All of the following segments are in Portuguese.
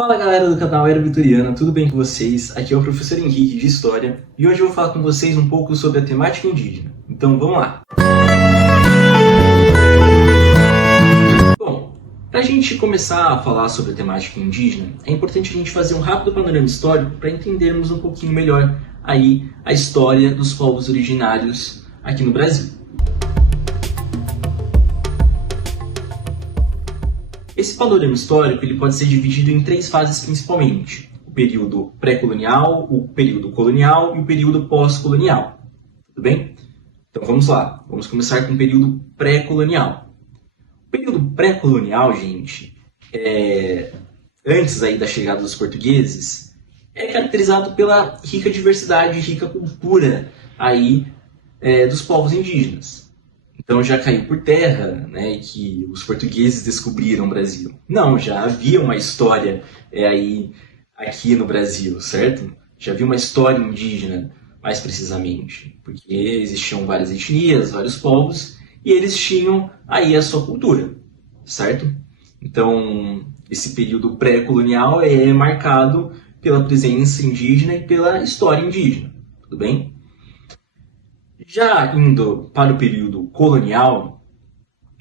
Fala galera do canal Era Vitoriana, tudo bem com vocês? Aqui é o professor Henrique de História e hoje eu vou falar com vocês um pouco sobre a temática indígena. Então vamos lá! Bom, para a gente começar a falar sobre a temática indígena, é importante a gente fazer um rápido panorama histórico para entendermos um pouquinho melhor aí a história dos povos originários aqui no Brasil. Esse panorama histórico ele pode ser dividido em três fases principalmente: o período pré-colonial, o período colonial e o período pós-colonial. Tudo bem? Então vamos lá, vamos começar com o período pré-colonial. O período pré-colonial, gente, antes aí da chegada dos portugueses, é caracterizado pela rica diversidade e rica cultura aí, dos povos indígenas. Então já caiu por terra, né, que os portugueses descobriram o Brasil. Não, já havia uma história aqui no Brasil, certo? Já havia uma história indígena, mais precisamente, porque existiam várias etnias, vários povos, e eles tinham aí a sua cultura, certo? Então, esse período pré-colonial é marcado pela presença indígena e pela história indígena, tudo bem? Já indo para o período colonial,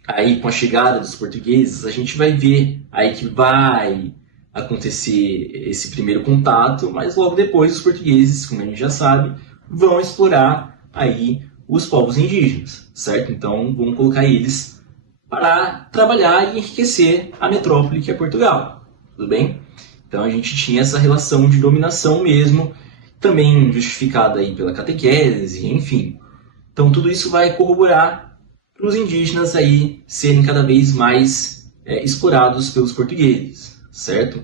aí com a chegada dos portugueses, a gente vai ver aí que vai acontecer esse primeiro contato, mas logo depois os portugueses, como a gente já sabe, vão explorar aí os povos indígenas, certo? Então vamos colocar eles para trabalhar e enriquecer a metrópole que é Portugal, tudo bem? Então a gente tinha essa relação de dominação mesmo, também justificada aí pela catequese, enfim. Então tudo isso vai corroborar para os indígenas aí serem cada vez mais explorados pelos portugueses, certo?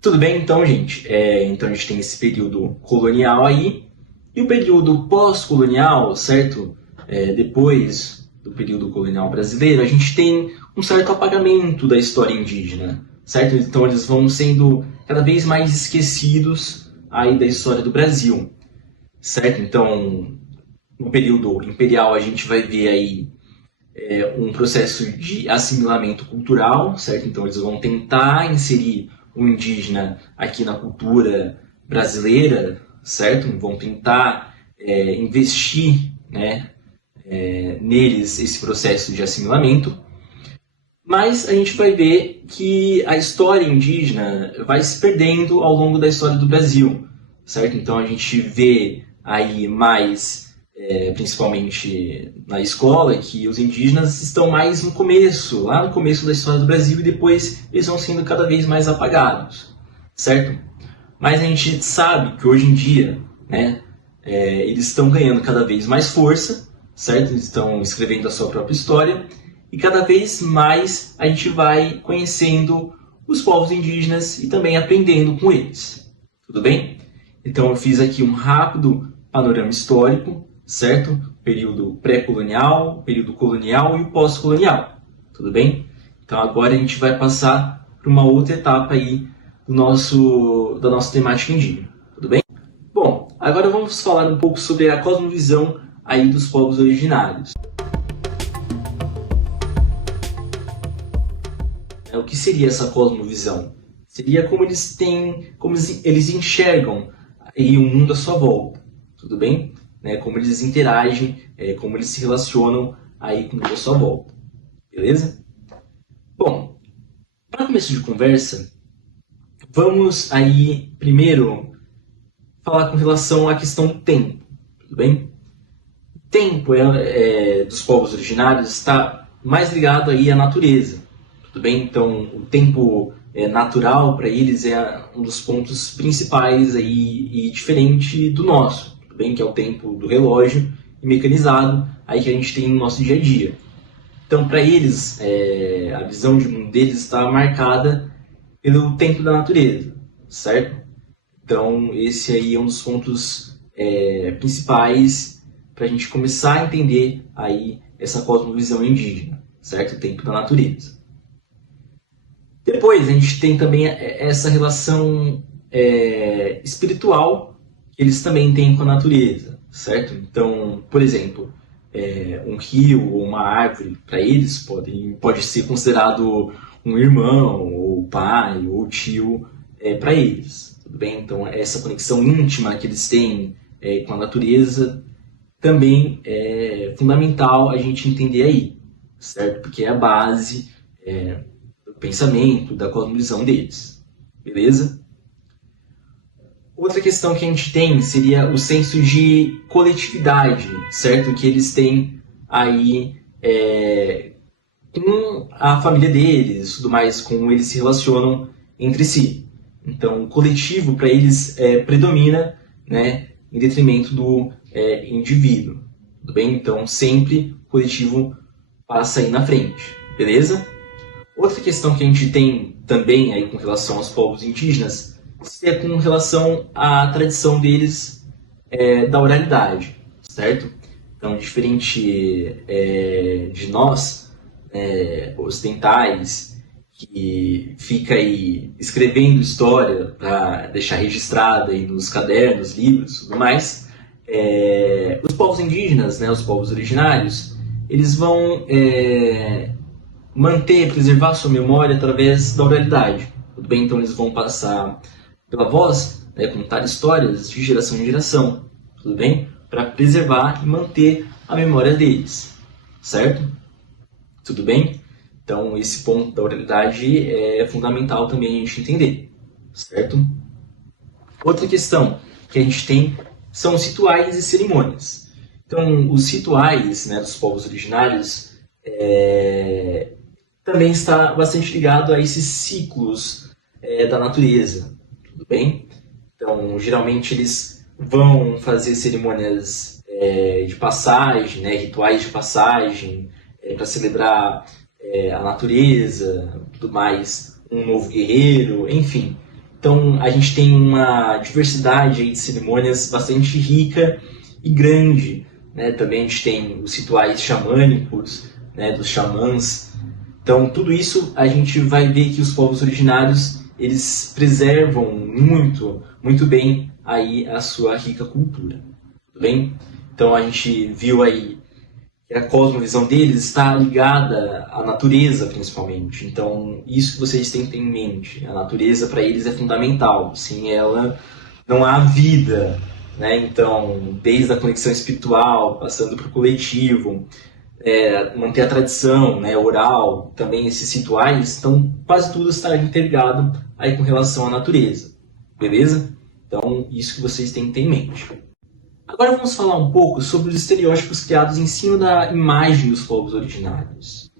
Tudo bem então, gente? Então a gente tem esse período colonial aí e o período pós-colonial, certo? Depois do período colonial brasileiro, a gente tem um certo apagamento da história indígena, certo? Então eles vão sendo cada vez mais esquecidos aí da história do Brasil. Certo? Então, no período imperial, a gente vai ver aí um processo de assimilamento cultural, certo? Então, eles vão tentar inserir o indígena aqui na cultura brasileira, certo? Vão tentar investir, né, neles esse processo de assimilamento. Mas a gente vai ver que a história indígena vai se perdendo ao longo da história do Brasil, certo? Então, a gente vê aí mais, principalmente na escola, que os indígenas estão mais no começo, lá no começo da história do Brasil, e depois eles vão sendo cada vez mais apagados, certo? Mas a gente sabe que hoje em dia, né, eles estão ganhando cada vez mais força, certo? Eles estão escrevendo a sua própria história, e cada vez mais a gente vai conhecendo os povos indígenas e também aprendendo com eles, tudo bem? Então eu fiz aqui um rápido panorama histórico, certo? Período pré-colonial, período colonial e o pós-colonial, tudo bem? Então agora a gente vai passar para uma outra etapa aí da nossa temática indígena, tudo bem? Bom, agora vamos falar um pouco sobre a cosmovisão aí dos povos originários. O que seria essa cosmovisão? Seria como eles enxergam aí o mundo à sua volta, tudo bem? Como eles interagem, como eles se relacionam aí com o mundo à sua volta, beleza? Bom, para começo de conversa, vamos aí primeiro falar com relação à questão do tempo, tudo bem? O tempo dos povos originários está mais ligado aí à natureza, tudo bem? Então, o tempo natural para eles é um dos pontos principais aí, e diferente do nosso, tudo bem? Que é o tempo do relógio e mecanizado aí que a gente tem no nosso dia a dia. Então, para eles, a visão de mundo deles está marcada pelo tempo da natureza, certo? Então, esse aí é um dos pontos principais para a gente começar a entender aí essa cosmovisão indígena, certo? O tempo da natureza. Depois a gente tem também essa relação espiritual que eles também têm com a natureza, certo? Então, por exemplo, um rio ou uma árvore, para eles, pode ser considerado um irmão, ou pai, ou tio para eles, tudo bem? Então, essa conexão íntima que eles têm com a natureza também é fundamental a gente entender aí, certo? Porque é a base do pensamento, da cosmovisão deles, beleza? Outra questão que a gente tem seria o senso de coletividade, certo? Que eles têm aí com a família deles, tudo mais, como eles se relacionam entre si. Então, o coletivo para eles predomina, né, em detrimento do indivíduo, tudo bem? Então, sempre o coletivo passa aí na frente, beleza? Outra questão que a gente tem também aí com relação aos povos indígenas é com relação à tradição deles da oralidade, certo? Então, diferente de nós, ocidentais, que fica aí escrevendo história para deixar registrada aí nos cadernos, livros e tudo mais, os povos indígenas, né, os povos originários, eles vão manter, preservar sua memória através da oralidade. Tudo bem? Então eles vão passar pela voz, contar histórias de geração em geração, tudo bem? Para preservar e manter a memória deles, certo? Tudo bem? Então esse ponto da oralidade é fundamental também a gente entender, certo? Outra questão que a gente tem são os rituais e cerimônias. Então os rituais, né, dos povos originários também está bastante ligado a esses ciclos da natureza, tudo bem? Então, geralmente eles vão fazer cerimônias de passagem, né, rituais de passagem, para celebrar a natureza, tudo mais, um novo guerreiro, enfim. Então, a gente tem uma diversidade aí de cerimônias bastante rica e grande, né? Também a gente tem os rituais xamânicos, né, dos xamãs. Então, tudo isso a gente vai ver que os povos originários, eles preservam muito, muito bem aí a sua rica cultura, tudo bem? Então, a gente viu aí que a cosmovisão deles está ligada à natureza, principalmente. Então, isso que vocês têm que ter em mente. A natureza, para eles, é fundamental. Sem ela, não há vida, né? Então, desde a conexão espiritual, passando para o coletivo, manter a tradição, né, oral, também esses rituais, então quase tudo está interligado aí com relação à natureza, beleza? Então, isso que vocês têm que ter em mente. Agora vamos falar um pouco sobre os estereótipos criados em cima da imagem dos povos originários.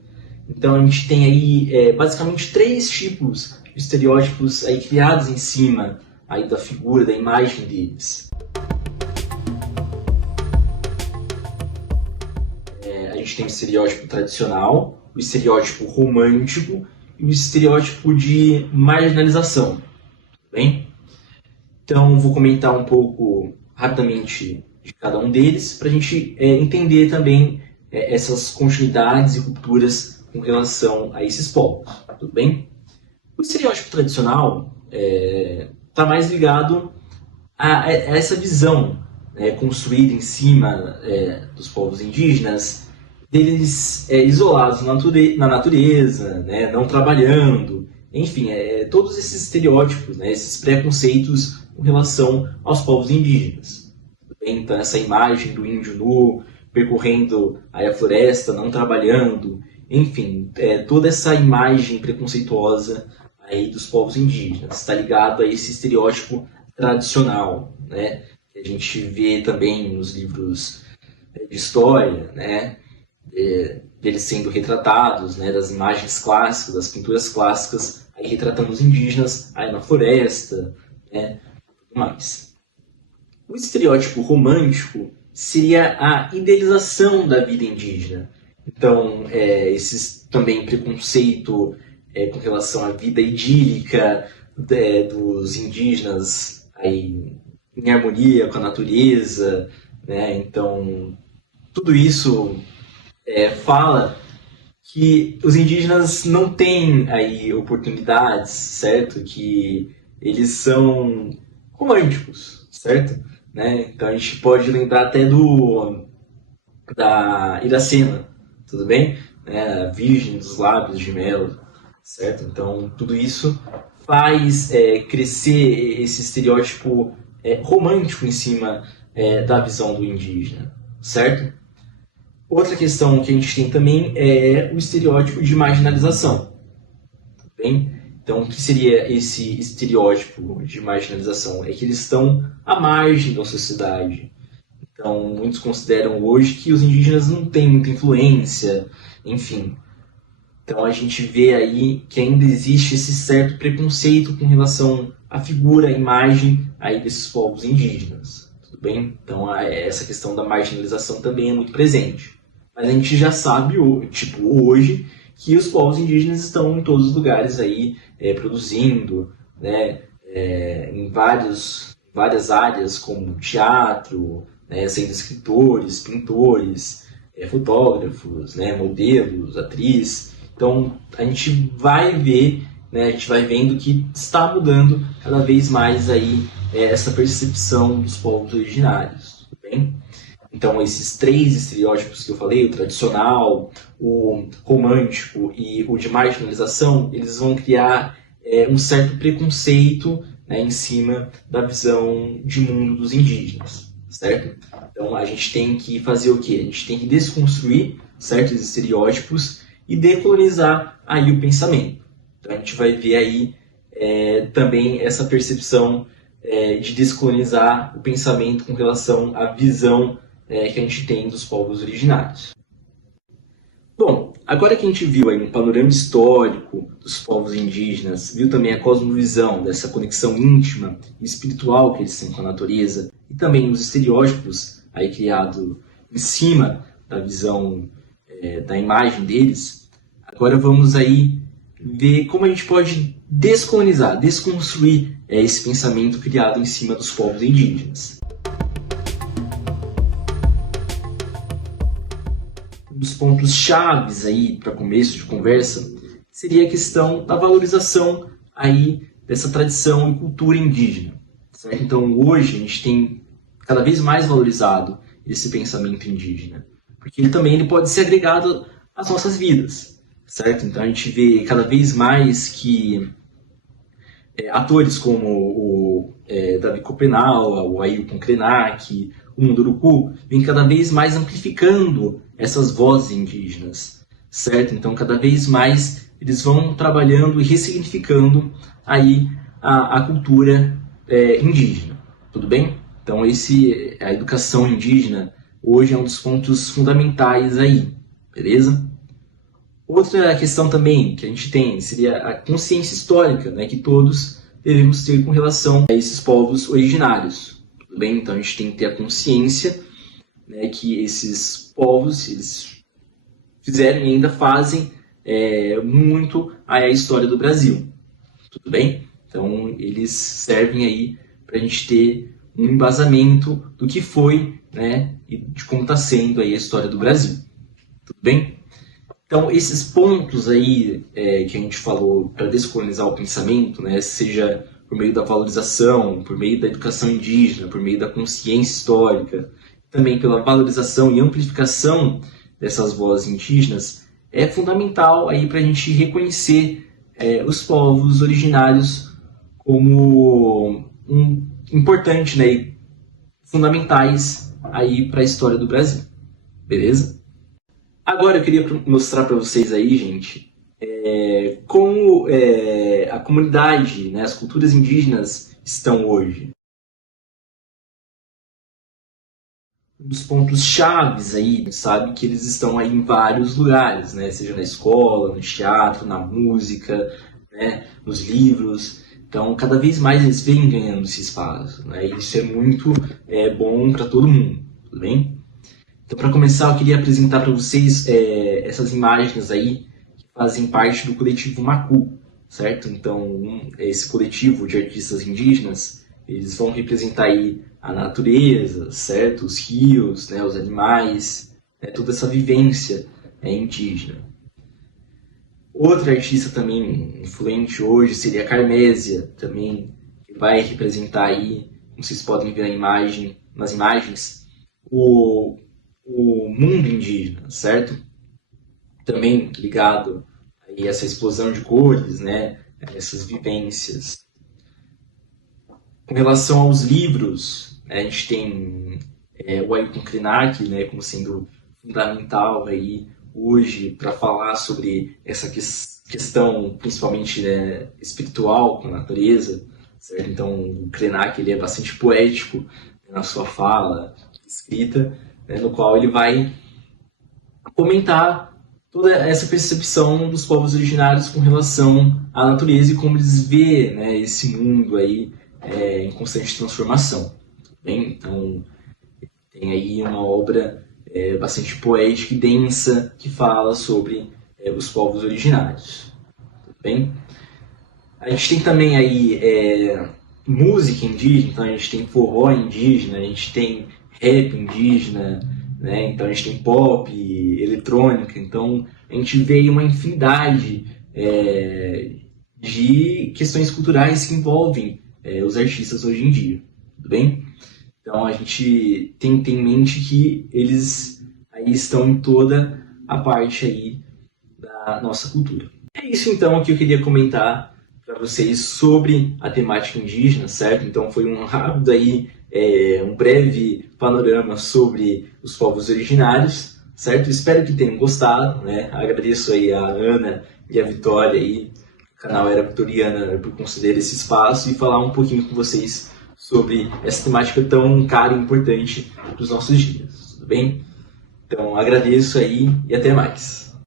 Então, a gente tem aí basicamente 3 tipos de estereótipos aí criados em cima aí da figura, da imagem deles. A gente tem o estereótipo tradicional, o estereótipo romântico e o estereótipo de marginalização. Tudo bem? Então, vou comentar um pouco rapidamente de cada um deles para a gente entender também essas continuidades e culturas com relação a esses povos. Tudo bem? O estereótipo tradicional está mais ligado a essa visão construída em cima dos povos indígenas, deles isolados na natureza, né, não trabalhando, enfim, todos esses estereótipos, né, esses preconceitos com relação aos povos indígenas. Então, essa imagem do índio nu, percorrendo aí a floresta, não trabalhando, enfim, toda essa imagem preconceituosa aí dos povos indígenas está ligado a esse estereótipo tradicional, né, que a gente vê também nos livros de história, né, deles sendo retratados, né, das imagens clássicas, das pinturas clássicas, aí retratando os indígenas aí na floresta, né, tudo mais. O estereótipo romântico seria a idealização da vida indígena. Então, esse também preconceito com relação à vida idílica dos indígenas aí, em harmonia com a natureza, né? Então, tudo isso fala que os indígenas não têm aí oportunidades, certo? Que eles são românticos, certo? Né? Então a gente pode lembrar até da Iracema, tudo bem? A Virgem dos Lábios de Mel, certo? Então, tudo isso faz crescer esse estereótipo romântico em cima da visão do indígena, certo? Outra questão que a gente tem também é o estereótipo de marginalização, tá bem? Então, o que seria esse estereótipo de marginalização? É que eles estão à margem da sociedade. Então, muitos consideram hoje que os indígenas não têm muita influência, enfim. Então, a gente vê aí que ainda existe esse certo preconceito com relação à figura, à imagem aí desses povos indígenas. Tudo bem? Então, essa questão da marginalização também é muito presente. Mas a gente já sabe, tipo, hoje, que os povos indígenas estão em todos os lugares aí, produzindo, né, em várias áreas, como teatro, né, sendo escritores, pintores, fotógrafos, né, modelos, atriz. Então, a gente vai ver, né, a gente vai vendo que está mudando cada vez mais aí essa percepção dos povos originários, tudo bem? Então, esses três estereótipos que eu falei, o tradicional, o romântico e o de marginalização, eles vão criar um certo preconceito, né, em cima da visão de mundo dos indígenas, certo? Então, a gente tem que fazer o quê? A gente tem que desconstruir certos estereótipos e decolonizar aí o pensamento. Então, a gente vai ver aí também essa percepção de descolonizar o pensamento com relação à visão que a gente tem dos povos originários. Bom, agora que a gente viu aí um panorama histórico dos povos indígenas, viu também a cosmovisão dessa conexão íntima e espiritual que eles têm com a natureza, e também os estereótipos aí criados em cima da visão da imagem deles, agora vamos aí ver como a gente pode descolonizar, desconstruir esse pensamento criado em cima dos povos indígenas. Um dos pontos chaves aí para começo de conversa seria a questão da valorização aí dessa tradição e cultura indígena, certo? Então hoje a gente tem cada vez mais valorizado esse pensamento indígena, porque ele pode ser agregado às nossas vidas, certo? Então a gente vê cada vez mais que atores como o Davi Copenau, o Ailton Krenak, o Munduruku, vem cada vez mais amplificando essas vozes indígenas, certo? Então, cada vez mais eles vão trabalhando e ressignificando aí a cultura indígena, tudo bem? Então, a educação indígena hoje é um dos pontos fundamentais aí, beleza? Outra questão também que a gente tem seria a consciência histórica, né, que todos devemos ter com relação a esses povos originários. Tudo bem? Então a gente tem que ter a consciência, né, que esses povos eles fizeram e ainda fazem muito a história do Brasil. Tudo bem? Então eles servem aí para a gente ter um embasamento do que foi, né, e de como está sendo aí a história do Brasil. Tudo bem? Então, esses pontos aí que a gente falou para descolonizar o pensamento, né, seja por meio da valorização, por meio da educação indígena, por meio da consciência histórica, também pela valorização e amplificação dessas vozes indígenas, é fundamental aí para a gente reconhecer os povos originários como importante, né, e fundamentais aí para a história do Brasil. Beleza? Agora eu queria mostrar para vocês aí, gente, como a comunidade, né, as culturas indígenas estão hoje. Um dos pontos chaves aí, a gente sabe que eles estão aí em vários lugares, né, seja na escola, no teatro, na música, né, nos livros. Então, cada vez mais eles vêm ganhando esse espaço, né, e isso é muito bom para todo mundo, tudo bem? Então, para começar, eu queria apresentar para vocês essas imagens aí que fazem parte do coletivo Macu, certo? Então, esse coletivo de artistas indígenas, eles vão representar aí a natureza, certo? Os rios, né, os animais, toda essa vivência indígena. Outra artista também influente hoje seria a Carmésia, também, que vai representar aí, como vocês podem ver nas imagens, o mundo indígena, certo? Também ligado aí essa explosão de cores, né? Essas vivências. Com relação aos livros, né, a gente tem o Ailton Krenak, né, como sendo fundamental aí hoje para falar sobre essa questão, principalmente, né, espiritual com a natureza, certo? Então, o Krenak ele é bastante poético, né, na sua fala, escrita, né, no qual ele vai comentar toda essa percepção dos povos originários com relação à natureza e como eles veem, né, esse mundo aí em constante transformação. Bem, então, tem aí uma obra bastante poética e densa que fala sobre os povos originários. Bem, a gente tem também aí música indígena, então a gente tem forró indígena, a gente tem rap indígena, né? Então a gente tem pop, eletrônica, então a gente vê aí uma infinidade de questões culturais que envolvem os artistas hoje em dia, tudo bem? Então a gente tem que ter em mente que eles aí estão em toda a parte aí da nossa cultura. É isso então que eu queria comentar para vocês sobre a temática indígena, certo? Então foi um rápido aí, um breve panorama sobre os povos originários, certo? Espero que tenham gostado, né? Agradeço aí a Ana e a Vitória aí, do canal Era Vitoriana, por conceder esse espaço e falar um pouquinho com vocês sobre essa temática tão cara e importante para os nossos dias, tudo bem? Então agradeço aí e até mais.